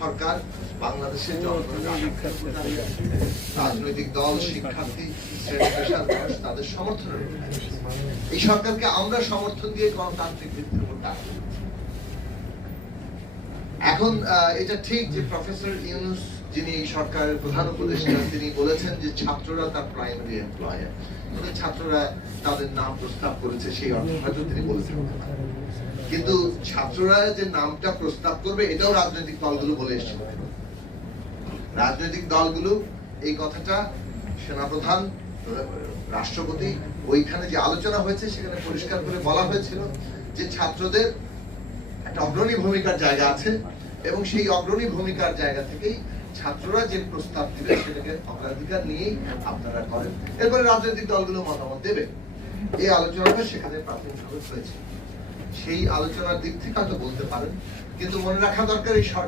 সরকার বাংলাদেশের রাজনৈতিক দল, শিক্ষার্থী, শ্রেণী পেশার মানুষ তাদের সমর্থন রয়েছে। এই সরকারকে আমরা সমর্থন দিয়ে গণতান্ত্রিক ভিত্তির উপর রাখবো। এখন এটা ঠিক যে প্রফেসর ইউনূস যিনি এই সরকারের প্রধান উপদেষ্টা তিনি বলেছেন যে ছাত্ররা তার প্রাইমারি এমপ্লয়ার, ছাত্ররা তাদের নাম প্রস্তাব করেছে সেই অর্থ হয়তো তিনি বলেছেন, কিন্তু ছাত্ররা যে নামটা প্রস্তাব করবে এটাও রাজনৈতিক দলগুলো বলে এসেছিল। রাজনৈতিক দলগুলো এই কথাটা সেনাপ্রধান, রাষ্ট্রপতি ওইখানে যে আলোচনা হয়েছে সেখানে পরিষ্কার করে বলা হয়েছিল যে ছাত্রদের একটা অগ্রণী ভূমিকার জায়গা আছে এবং সেই অগ্রণী ভূমিকার জায়গা থেকেই ছাত্ররা যে প্রস্তাব দিবে সেটাকে অগ্রাধিকার নিয়েই আপনারা করেন, এরপরে রাজনৈতিক দলগুলো মতামত দেবে। এই আলোচনাটা সেখানে প্রাথমিকভাবে হয়েছে। সেই আলোচনার দিক থেকে হয়তো বলতে পারেন, কিন্তু মনে রাখা দরকার এই সরকার